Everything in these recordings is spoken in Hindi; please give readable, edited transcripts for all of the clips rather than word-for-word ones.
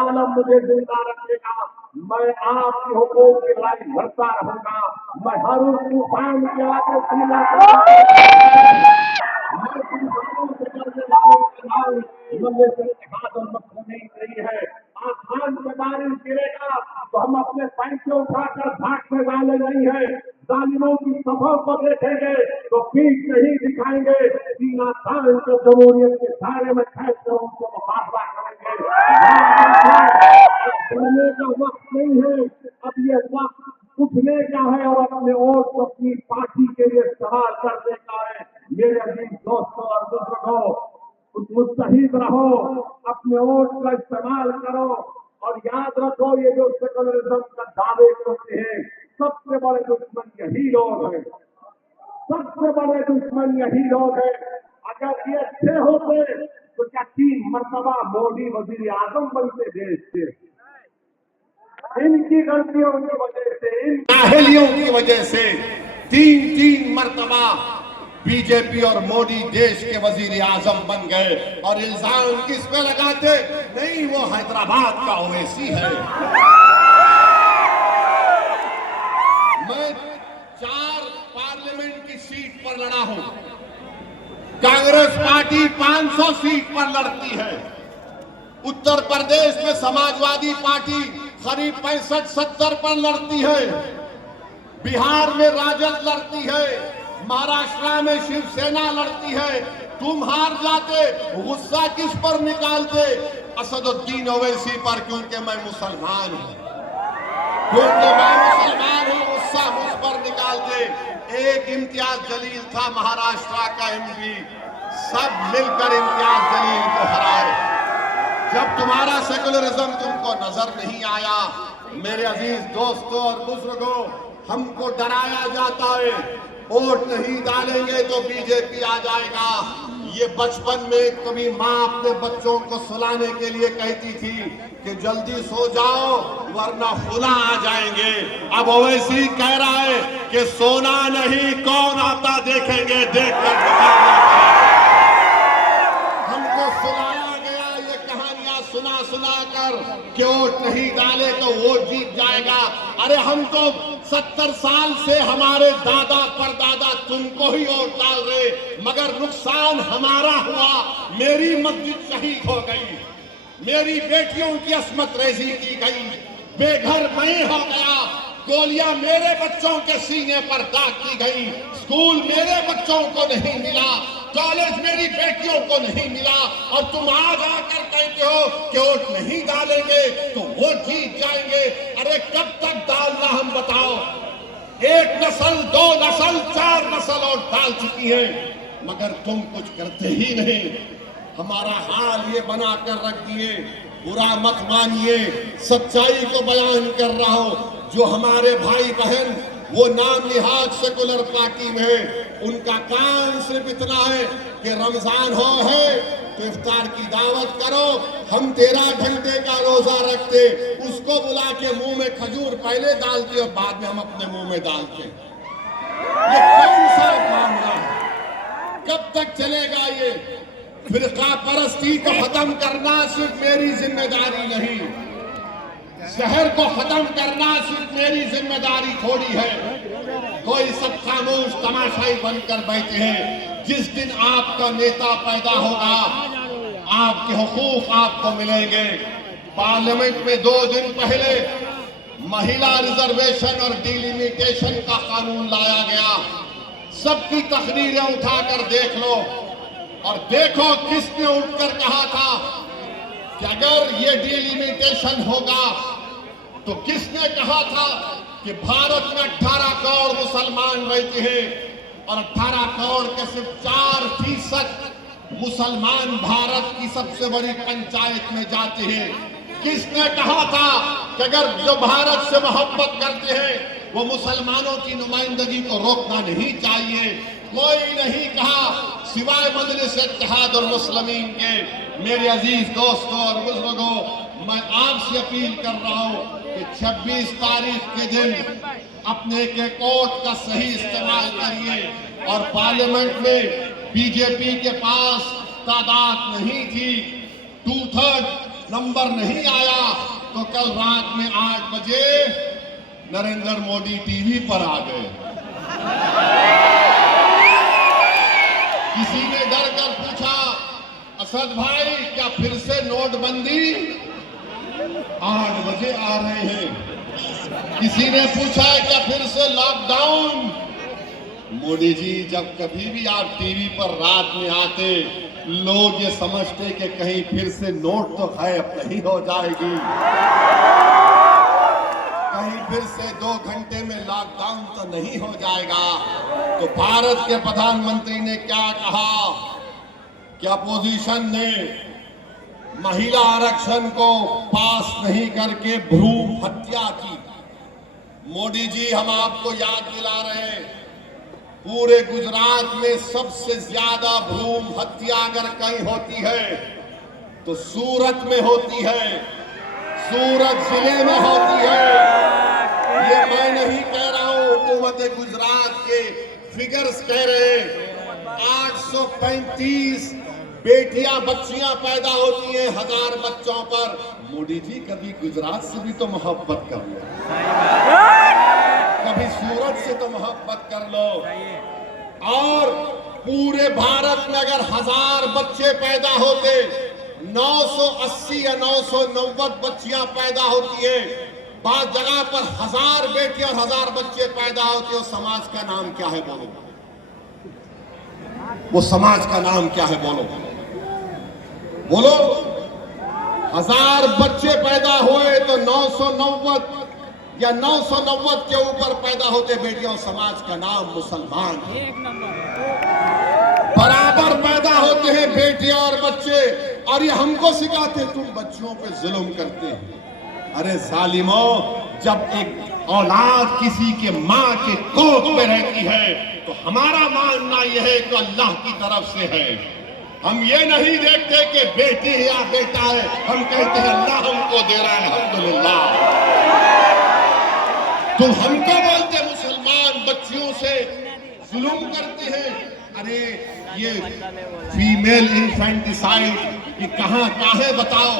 आलम मुझे जिंदा रखेगा, मैं आपके हुकूक की लड़ाई लड़ता रहूंगा। मैं हर उस तूफान के आगे सीना नहीं है। आसमान से बारिश गिरेगा तो हम अपने पैसे उठाकर भागने वाले नहीं है। जालिमों की सफर को देखेंगे तो पीठ नहीं दिखाएंगे, सीना तान कर जमहूरियत के दायरे में खैस कर उनसे मुकाबला करेंगे। डरने का वक्त नहीं है, अब ये वक्त उठने का है और अपने वोट को अपनी पार्टी के लिए इस्तेमाल करने का है। मेरे अजीज दोस्तों और बुजुर्गों, मुस्तहिद रहो, अपने वोट का इस्तेमाल करो और याद रखो ये जो सेकुलरिज्म का दावे करते हैं, सबसे बड़े दुश्मन यही लोग हैं, सबसे बड़े दुश्मन यही लोग हैं। अगर ये अच्छे होते तो क्या 3 मरतबा मोदी वजीर आजम बनते देश के? इनकी गलतियों की वजह से, इन नाहलियों की वजह से 3 मरतबा बीजेपी और मोदी देश के वजीर आजम बन गए। और इल्जाम किस पे लगाते? नहीं, वो हैदराबाद का ओवैसी है। मैं 4 पार्लियामेंट की सीट पर लड़ा हूं, कांग्रेस पार्टी 500 सीट पर लड़ती है। उत्तर प्रदेश में समाजवादी पार्टी करीब 65-70 पर लड़ती है, बिहार में राजद लड़ती है, महाराष्ट्र में शिवसेना लड़ती है। तुम हार जाते, गुस्सा किस पर निकालते? असदुद्दीन ओवैसी पर, क्योंकि मैं मुसलमान हूं, गुस्सा मुझ पर निकालते। एक इम्तियाज जलील था महाराष्ट्र का एमपी, सब मिलकर इम्तियाज जलील को हराए। जब तुम्हारा सेकुलरिज्म तुमको नजर नहीं आया, मेरे अजीज दोस्तों और बुजुर्गों, हमको डराया जाता है, वोट नहीं डालेंगे तो बीजेपी आ जाएगा। ये बचपन में कभी माँ अपने बच्चों को सुलाने के लिए कहती थी कि जल्दी सो जाओ वरना फुला आ जाएंगे। अब ओवैसी कह रहा है कि सोना नहीं, कौन आता देखेंगे, देखकर हमको सुलाया गया ये कहानियां सुना कर कि वोट नहीं डाले तो वोट जीत जाएगा। अरे हम तो 70 साल से हमारे दादा परदादा तुमको ही वोट डाल रहे, मगर नुकसान हमारा हुआ। मेरी मस्जिद शहीद हो गई, मेरी बेटियों की अस्मत रेजी की गई, बेघर मैं हो गया, गोलियां मेरे बच्चों के सीने पर दाग की गई, स्कूल मेरे बच्चों को नहीं मिला, कॉलेज मेरी बेटियों को नहीं मिला, और तुम आज आकर कहते हो कि वोट नहीं डालेंगे तो वोट जीत जाएंगे। अरे कब तक डालना हम बताओ? 1 नस्ल, 2 नस्ल, 4 नस्ल और डाल चुकी है, मगर तुम कुछ करते ही नहीं। हमारा हाल ये बना कर रख दिए। बुरा मत मानिए, सच्चाई को बयान कर रहा हूं। जो हमारे भाई बहन वो नाम निहाज सेकुलर पार्टी में है, उनका काम सिर्फ इतना है कि रमजान है तो इफ्तार की दावत करो, हम 13 घंटे का रोजा रखते, उसको बुला के मुंह में खजूर पहले डालते और बाद में हम अपने मुंह में डालते। ये कौन सा मामला है? कब तक चलेगा ये? फिरका परस्ती को खत्म करना सिर्फ मेरी जिम्मेदारी नहीं, शहर को खत्म करना सिर्फ मेरी जिम्मेदारी थोड़ी है। कोई सब खामोश तमाशाई बनकर बैठे हैं। जिस दिन आपका नेता पैदा होगा, आपके हुकूक आपको मिलेंगे। पार्लियामेंट में 2 दिन पहले महिला रिजर्वेशन और डिलिमिटेशन का कानून लाया गया। सबकी तकरीरें उठाकर देख लो और देखो किसने उठकर कहा था कि अगर ये डिलिमिटेशन होगा तो किसने कहा था कि भारत में 18 करोड़ मुसलमान रहते हैं और 18 करोड़ के सिर्फ 4% मुसलमान भारत की सबसे बड़ी पंचायत में जाते हैं। किसने कहा था कि अगर जो भारत से मोहब्बत करते हैं वो मुसलमानों की नुमाइंदगी को रोकना नहीं चाहिए? कोई नहीं कहा सिवाय मजलिस इत्तेहाद और मुस्लिमीन के। मेरे अजीज दोस्तों और बुजुर्गों, मैं आपसे अपील कर रहा हूं कि 26 तारीख के दिन अपने के वोट का सही इस्तेमाल करिए। और पार्लियामेंट में बीजेपी के पास तादाद नहीं थी, 2/3 नंबर नहीं आया, कल रात में 8 बजे नरेंद्र मोदी टीवी पर आ गए। किसी ने डर कर पूछा, असद भाई क्या फिर से नोटबंदी? 8 बजे आ रहे हैं। किसी ने पूछा है क्या फिर से लॉकडाउन? मोदी जी, जब कभी भी आप टीवी पर रात में आते, लोग ये समझते कि कहीं फिर से नोट तो गायब नहीं हो जाएगी, कहीं फिर से 2 घंटे में लॉकडाउन तो नहीं हो जाएगा। तो भारत के प्रधानमंत्री ने क्या कहा कि अपोजिशन ने महिला आरक्षण को पास नहीं करके भ्रूण हत्या की। मोदी जी, हम आपको याद दिला रहे हैं, पूरे गुजरात में सबसे ज्यादा भ्रूण हत्या अगर कहीं होती है तो सूरत में होती है, सूरत जिले में होती है। ये मैं नहीं कह रहा हूं, हुकूमत गुजरात के फिगर्स कह रहे हैं। 835 बेटियां बच्चियां पैदा होती हैं 1000 बच्चों पर। मोदी जी, कभी गुजरात से भी तो मोहब्बत कर लो, कभी सूरत से तो मोहब्बत कर लो। और पूरे भारत में अगर 1000 बच्चे पैदा होते, 980 या 990 बच्चियां पैदा होती है, बाद जगह पर 1000 बेटियां और 1000 बच्चे पैदा होते हो, समाज का नाम क्या है बोलो? वो समाज का नाम क्या है बोलो? बोलो। 1000 बच्चे पैदा हुए तो 990 या 990 के ऊपर पैदा होते बेटियों, समाज का नाम मुसलमान है। बराबर पैदा होते हैं बेटियां और बच्चे, और ये हमको सिखाते तुम बच्चियों पे जुल्म करते हैं। अरे जालिमो, जब एक औलाद किसी के मां के कोख में रहती है तो हमारा मानना यह है कि अल्लाह की तरफ से है। हम ये नहीं देखते कि बेटी है या बेटा है, हम कहते हैं अल्लाह हमको दे रहा है, अल्हम्दुलिल्लाह। तुम हमको बोलते मुसलमान बच्चियों से जुल्म करते हैं। अरे ये फीमेल इन्फेंटिसाइड ये कहां है बताओ?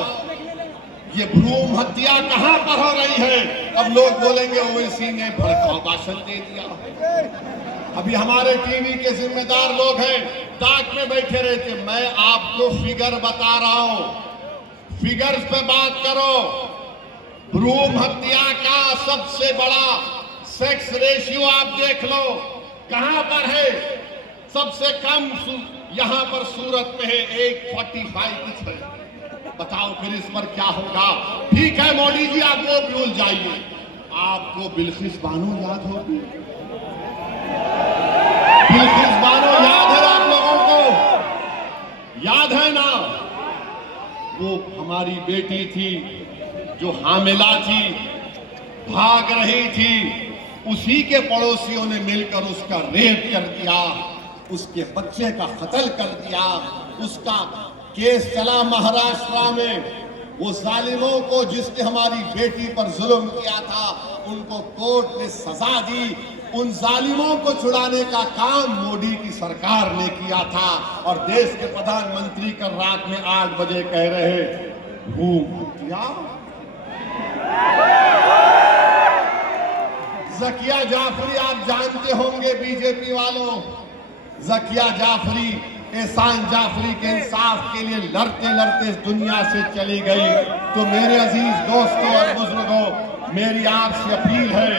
ये भ्रूण हत्या कहां पर हो रही है? अब लोग बोलेंगे ओवैसी ने भड़काऊ भाषण दे दिया। अभी हमारे टीवी के जिम्मेदार लोग हैं, ताक में बैठे रहते। मैं आपको फिगर बता रहा हूं, फिगर्स पे बात करो। भ्रूण हत्या का सबसे बड़ा सेक्स रेशियो आप देख लो, कहां पर है? सबसे कम यहां पर सूरत में है, 145 कुछ है। बताओ फिर इस पर क्या होगा? ठीक है मोदी जी, आप वो भूल जाइए, आपको बिल्किस बानो याद होगी? बिल्किस बानो याद है आप लोगों को? याद है ना? वो हमारी बेटी थी जो हामिला थी, भाग रही थी, उसी के पड़ोसियों ने मिलकर उसका रेप कर दिया, उसके बच्चे का कत्ल कर दिया। उसका केस चला महाराष्ट्र में। वो जालिमों को जिसने हमारी बेटी पर जुल्म किया था, उनको कोर्ट ने सजा दी। उन जालिमों को छुड़ाने का काम मोदी की सरकार ने किया था, और देश के प्रधानमंत्री कल रात में 8 बजे कह रहे भ्रूण हत्या। ज़किया जाफरी आप जानते होंगे, बीजेपी वालों, ज़किया जाफरी एहसान जाफरी के इंसाफ के लिए लड़ते लड़ते इस दुनिया से चली गई। तो मेरे अजीज दोस्तों और बुजुर्गों, मेरी आपसे अपील है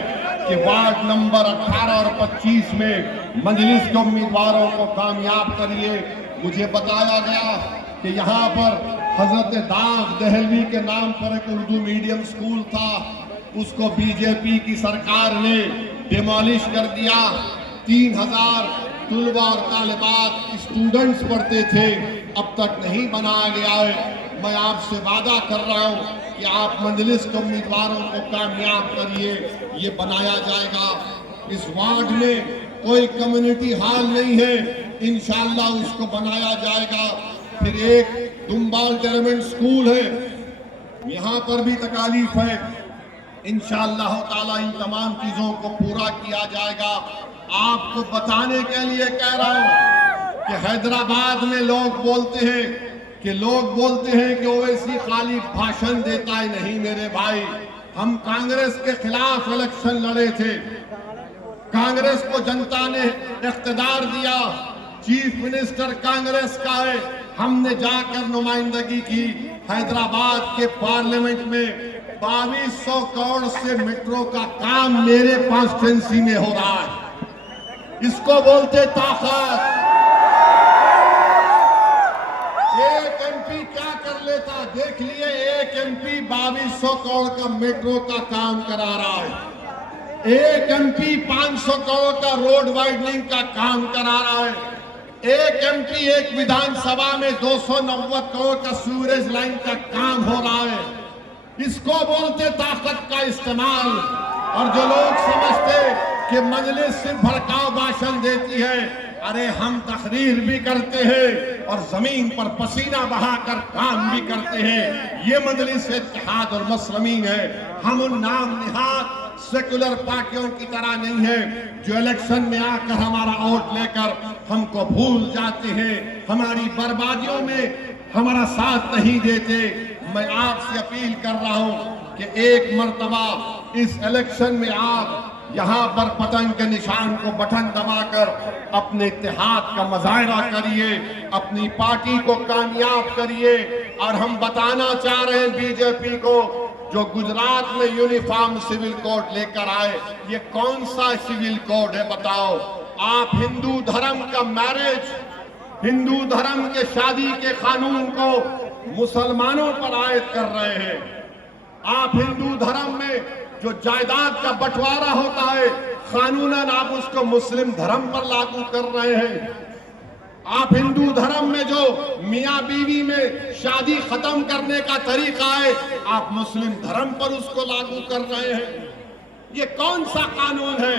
कि वार्ड नंबर 18 और 25 में मजलिस के उम्मीदवारों को कामयाब करिए। मुझे बताया गया कि यहाँ पर हजरत दाग दहलवी के नाम पर एक उर्दू मीडियम स्कूल था, उसको बीजेपी की सरकार ने डिमोलिश कर दिया। 3000 तुलबा और तालिबात स्टूडेंट्स पढ़ते थे, अब तक नहीं बनाया गया है। मैं आपसे वादा कर रहा हूं कि आप मजलिस के उम्मीदवारों को कामयाब करिए, ये बनाया जाएगा। इस वार्ड में कोई कम्युनिटी हॉल नहीं है, इंशाअल्लाह उसको बनाया जाएगा। फिर एक दुम्बाल टर्मेंट स्कूल है, यहाँ पर भी तकालीफ है, इंशाअल्लाह ताला इन तमाम चीजों को पूरा किया जाएगा। आपको बताने के लिए कह रहा हूं कि हैदराबाद में लोग बोलते हैं कि लोग बोलते हैं कि ओवैसी खाली भाषण देता है। नहीं मेरे भाई, हम कांग्रेस के खिलाफ इलेक्शन लड़े थे, कांग्रेस को जनता ने इख्तिदार दिया, चीफ मिनिस्टर कांग्रेस का है, हमने जाकर नुमाइंदगी की हैदराबाद के पार्लियामेंट में। 2200 करोड़ से मेट्रो का काम मेरे कॉन्स्टिट्यूंसी में हो रहा है। इसको बोलते ताकत। एक एमपी क्या कर लेता देख लिए, एक एमपी 2200 करोड़ का मेट्रो का काम करा रहा है, एक एमपी 500 करोड़ का रोड वाइडनिंग का काम करा रहा है, एक एमपी एक विधानसभा में 290 करोड़ का सीवरेज लाइन का काम हो रहा है। इसको बोलते ताकत का इस्तेमाल। और जो लोग समझते कि मजलिस सिर्फ भड़काऊ भाषण देती है, अरे हम तकरीर भी करते हैं और जमीन पर पसीना बहाकर काम भी करते हैं। ये मजलिस इत्तेहाद और मुस्लिमीन है। हम उन नाम निहाद सेकुलर पार्टियों की तरह नहीं है जो इलेक्शन में आकर हमारा वोट लेकर हमको भूल जाते हैं, हमारी बर्बादियों में हमारा साथ नहीं देते। मैं आपसे अपील कर रहा हूं कि एक मर्तबा इस इलेक्शन में आप यहां पर पतंग के निशान को बटन दबाकर अपने इत्तेहाद का मुजाहरा करिए, अपनी पार्टी को कामयाब करिए। और हम बताना चाह रहे हैं बीजेपी को, जो गुजरात में यूनिफॉर्म सिविल कोड लेकर आए, ये कौन सा सिविल कोड है बताओ? आप हिंदू धर्म का मैरिज, हिंदू धर्म के शादी के कानून को मुसलमानों पर आयत कर रहे हैं। आप हिंदू धर्म में जो जायदाद का बंटवारा होता है, कानूनन आप उसको मुस्लिम धर्म पर लागू कर रहे हैं। आप हिंदू धर्म में जो मियां बीवी में शादी खत्म करने का तरीका है, आप मुस्लिम धर्म पर उसको लागू कर रहे हैं। ये कौन सा कानून है?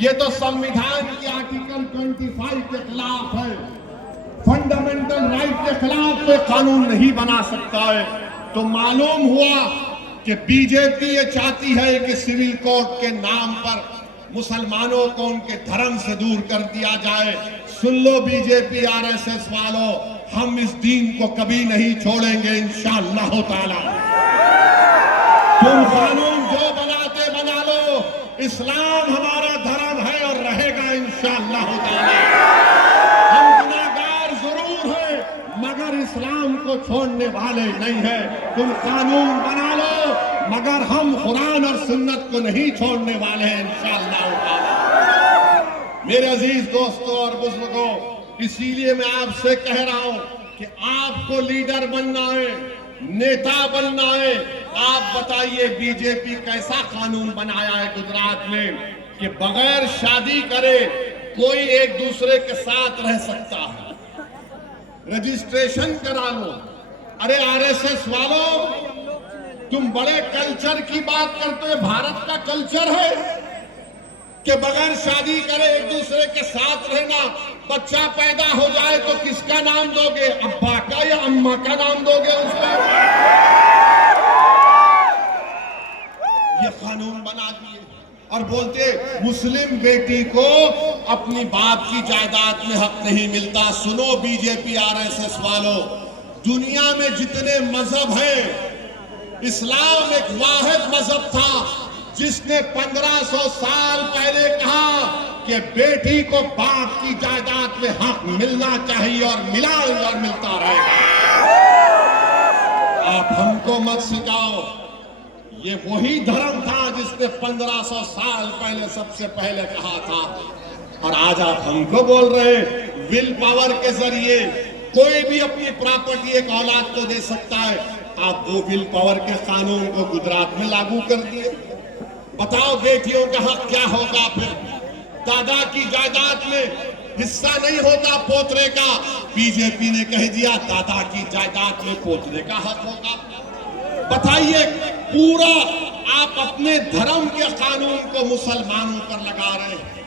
ये तो संविधान के आर्टिकल 25 के खिलाफ है। फंडामेंटल राइट के खिलाफ कोई कानून नहीं बना सकता है। तो मालूम हुआ कि बीजेपी ये चाहती है कि सिविल कोड के नाम पर मुसलमानों को उनके धर्म से दूर कर दिया जाए। सुन लो बीजेपी आरएसएस वालों, हम इस दीन को कभी नहीं छोड़ेंगे इंशाअल्लाह ताला। तुम कानून जो बनाते बना लो, इस्लाम हमारा धर्म है और रहेगा इंशाअल्लाह ताला। हम गुनाहगार जरूर हैं मगर इस्लाम को छोड़ने वाले नहीं है। तुम कानून बना लो मगर हम कुरान और सुन्नत को नहीं छोड़ने वाले हैं इंशाअल्लाह ताला। मेरे अजीज दोस्तों और बुजुर्गों, इसीलिए मैं आपसे कह रहा हूं कि आपको लीडर बनना है, नेता बनना है। आप बताइए बीजेपी कैसा कानून बनाया है गुजरात में कि बगैर शादी करे कोई एक दूसरे के साथ रह सकता है, रजिस्ट्रेशन करा लो। अरे आरएसएस वालों, तुम बड़े कल्चर की बात करते हो। भारत का कल्चर है कि बगैर शादी करे एक दूसरे के साथ रहना। बच्चा पैदा हो जाए तो किसका नाम दोगे? अब्बा का या अम्मा का नाम दोगे उसको? ये कानून बना दिए और बोलते मुस्लिम बेटी को अपनी बाप की जायदाद में हक नहीं मिलता। सुनो बीजेपी आरएसएस वालों, दुनिया में जितने मजहब हैं, इस्लाम एक वाहिद मजहब था जिसने 1500 साल पहले कहा कि बेटी को बाप की जायदाद में हक मिलना चाहिए और मिला और मिलता रहेगा। आप हमको मत सिखाओ। ये वही धर्म था जिसने 1500 साल पहले सबसे पहले कहा था। और आज आप हमको बोल रहे हैं विल पावर के जरिए कोई भी अपनी प्रॉपर्टी एक औलाद को दे सकता है। आप वो विल पावर के कानून को गुजरात में लागू कर दिए। बताओ बेटियों का हक क्या होगा? फिर दादा की जायदाद में हिस्सा नहीं होता पोतरे का, बीजेपी ने कह दिया दादा की जायदाद में पोतरे का हक होगा। बताइए, पूरा आप अपने धर्म के कानून को मुसलमानों पर लगा रहे हैं।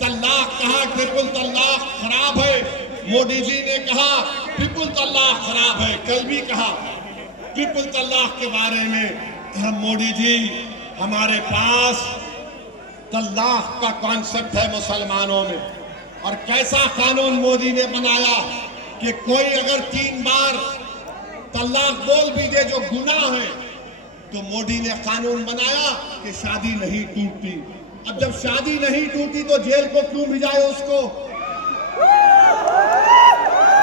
तलाक कहा, ट्रिपल तलाक खराब है। मोदी जी ने कहा ट्रिपल तलाक खराब है। कल भी कहा ट्रिपल तलाक के बारे में। मोदी जी, हमारे पास तलाक का कॉन्सेप्ट है मुसलमानों में। और कैसा कानून मोदी ने बनाया? कि कोई अगर 3 बार तलाक बोल भी दे जो गुनाह है, तो मोदी ने कानून बनाया कि शादी नहीं टूटती। अब जब शादी नहीं टूटी तो जेल को क्यों भिजाए उसको?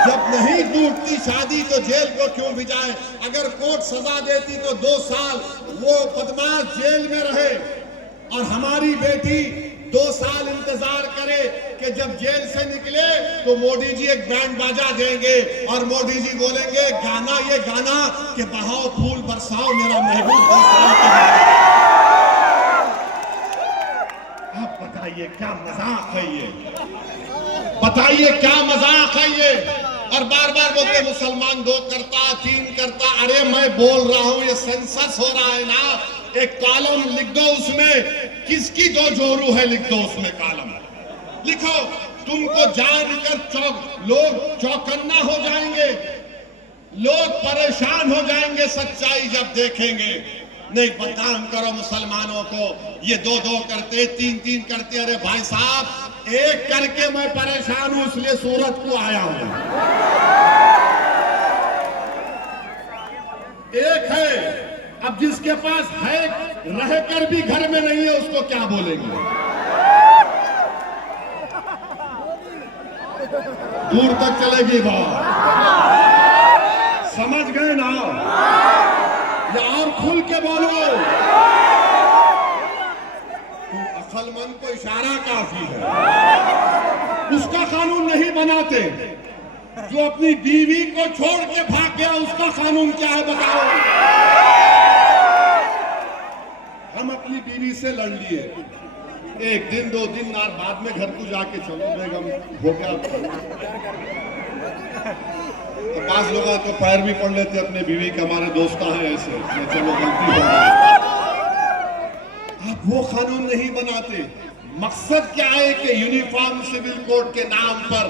जब नहीं टूटती शादी तो जेल को क्यों भिजाए? अगर कोर्ट सजा देती तो 2 साल वो बदमाश जेल में रहे और हमारी बेटी 2 साल इंतजार करे कि जब जेल से निकले तो मोदी जी एक बैंड बाजा देंगे और मोदी जी बोलेंगे गाना, ये गाना कि बहाओ फूल बरसाओ मेरा महबूब 2 साल के बाद। आप बताइए क्या मजाक है ये? बताइए क्या मजाक है ये? और बार बार बोलते मुसलमान 2 करता 3 करता। अरे मैं बोल रहा हूं ये सेंसस हो रहा है ना, एक कॉलम लिख दो, उसमें किसकी 2 जोरू है लिख दो, उसमें कॉलम लिखो। तुमको जानकर लोग चौकन्ना हो जाएंगे, लोग परेशान हो जाएंगे सच्चाई जब देखेंगे। नहीं बदनाम करो मुसलमानों को, ये 2-2 करते 3-3 करते। अरे भाई साहब, एक करके मैं परेशान हूं इसलिए सूरत को आया हूं। एक है, अब जिसके पास है रहकर भी घर में नहीं है उसको क्या बोलेंगे? दूर तक चलेगी बात, समझ गए ना? या और खुल के बोलो। तुम अक्लमंद को इशारा काफी है, उसका कानून नहीं बनाते। जो अपनी बीवी को छोड़ के भाग गया उसका कानून क्या है बताओ? हम अपनी बीवी से लड़ लिए, 1 दिन 2 दिन और बाद में घर को जाके चलो बेगम हो गया। तो 5 लोग तो पैर भी पड़ लेते अपने बीवी के, हमारे दोस्त हैं ऐसे, चलो गलती हो गई। आप वो कानून नहीं बनाते। मकसद क्या है कि यूनिफॉर्म सिविल कोड के नाम पर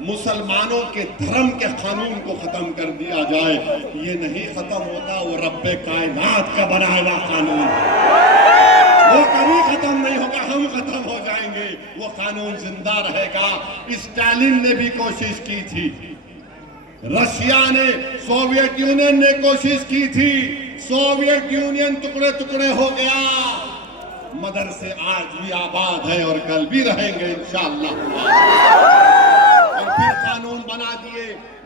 मुसलमानों के धर्म के कानून को खत्म कर दिया जाए। ये नहीं खत्म होता, वो रब्बे कायनात का बनाया हुआ कानून है, वो कभी खत्म नहीं होगा। हम खत्म हो जाएंगे, वो कानून जिंदा रहेगा। स्टालिन ने भी कोशिश की थी, रशिया ने, सोवियत यूनियन ने कोशिश की थी, सोवियत यूनियन टुकड़े टुकड़े हो गया। मदरसे आज भी आबाद है और कल भी रहेंगे इंशाअल्लाह। और फिर कानून बना दिए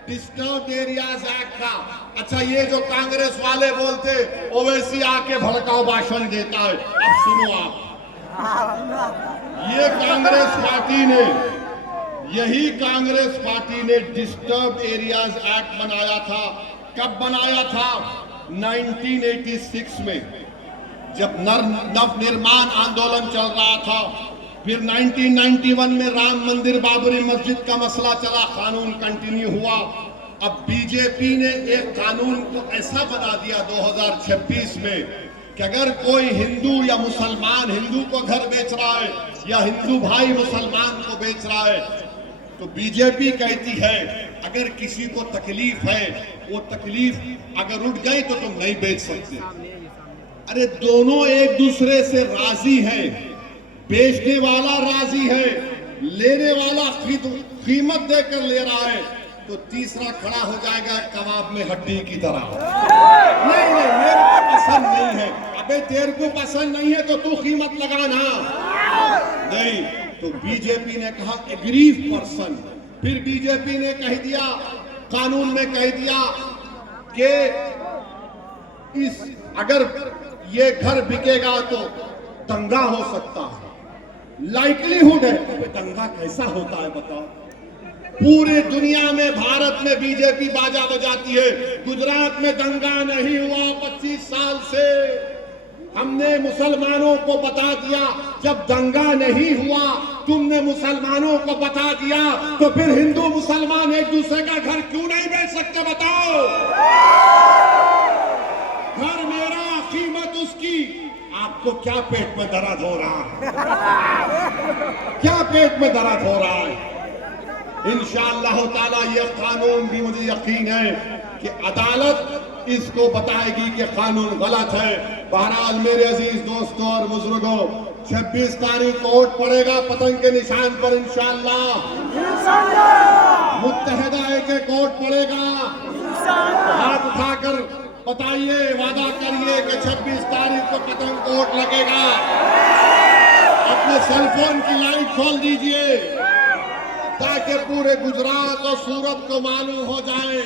डिस्टर्ब एरियाज एक्ट का। अच्छा, ये जो कांग्रेस वाले बोलते ओवैसी आके भड़काऊ भाषण देता है, अब सुनो आप, ये कांग्रेस पार्टी ने, यही कांग्रेस पार्टी ने डिस्टर्ब एरियाज एक्ट बनाया था। कब बनाया था? 1986 में, जब नवनिर्माण आंदोलन चल रहा था। फिर 1991 में राम मंदिर बाबरी मस्जिद का मसला चला, कानून कंटिन्यू हुआ। अब बीजेपी ने एक कानून को ऐसा बना दिया 2026 में कि अगर कोई हिंदू या मुसलमान हिंदू को घर बेच रहा है या हिंदू भाई मुसलमान को बेच रहा है, तो बीजेपी कहती है अगर किसी को तकलीफ है, वो तकलीफ अगर उठ गई तो तुम नहीं बेच सकते। अरे दोनों एक दूसरे से राजी है, बेचने वाला राजी है, लेने वाला कीमत देकर ले रहा है, तो तीसरा खड़ा हो जाएगा कबाब में हड्डी की तरह। नहीं नहीं, मेरे को पसंद नहीं है। अबे तेरे को पसंद नहीं है तो तू कीमत लगाना। नहीं, तो बीजेपी ने कहा एग्रीव पर्सन। फिर बीजेपी ने कह दिया, कानून में कह दिया कि इस अगर ये घर बिकेगा तो दंगा हो सकता है, लाइकलीहुड है। दंगा कैसा होता है बताओ? पूरे दुनिया में, भारत में बीजेपी बाजा बजाती है, गुजरात में दंगा नहीं हुआ 25 साल से। हमने मुसलमानों को बता दिया, जब दंगा नहीं हुआ तुमने मुसलमानों को बता दिया, तो फिर हिंदू मुसलमान एक दूसरे का घर क्यों नहीं बेच सकते बताओ? घर मेरा, कीमत उसकी। आपको क्या पेट में दर्द हो रहा है? क्या पेट में दर्द हो रहा है? इंशाअल्लाह ताला ये कानून भी मुझे यकीन है कि अदालत इसको बताएगी कि कानून गलत है। बहरहाल मेरे अजीज दोस्तों और बुजुर्गों, 26 तारीख को वोट पड़ेगा पतंग के निशान पर इंशाअल्लाह। मुत्तहिदा एक वोट पड़ेगा। हाथ उठाकर बताइए, वादा करिए कि 26 तारीख को पतंग वोट लगेगा। अपने सेलफोन की लाइट खोल दीजिए ताकि पूरे गुजरात और सूरत को मालूम हो जाए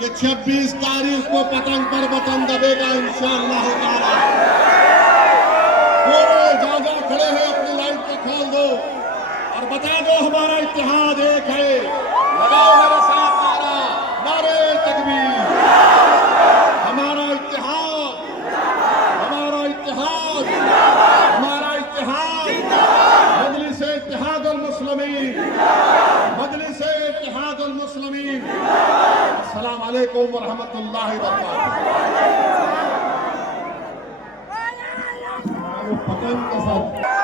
कि 26 तारीख को पतंग पर बटन दबेगा इंशाअल्लाह ताला। पूरे जहाँ खड़े हैं अपनी लाइट को खोल दो और बता दो हमारा इत्तेहाद एक है। लगाओ मेरे साथ नारा, नारे तकबीर। हमारा इत्तेहाद, हमारा इत्तेहाद, हमारा इत्तेहाद। मजलिस-ए इत्तेहादुल मुस्लिमीन, मजलिस-ए इत्तेहादुल मुस्लिमीन। अस्सलाम वालेकुम व रहमतुल्लाहि व बरकातहू। पतंग के साथ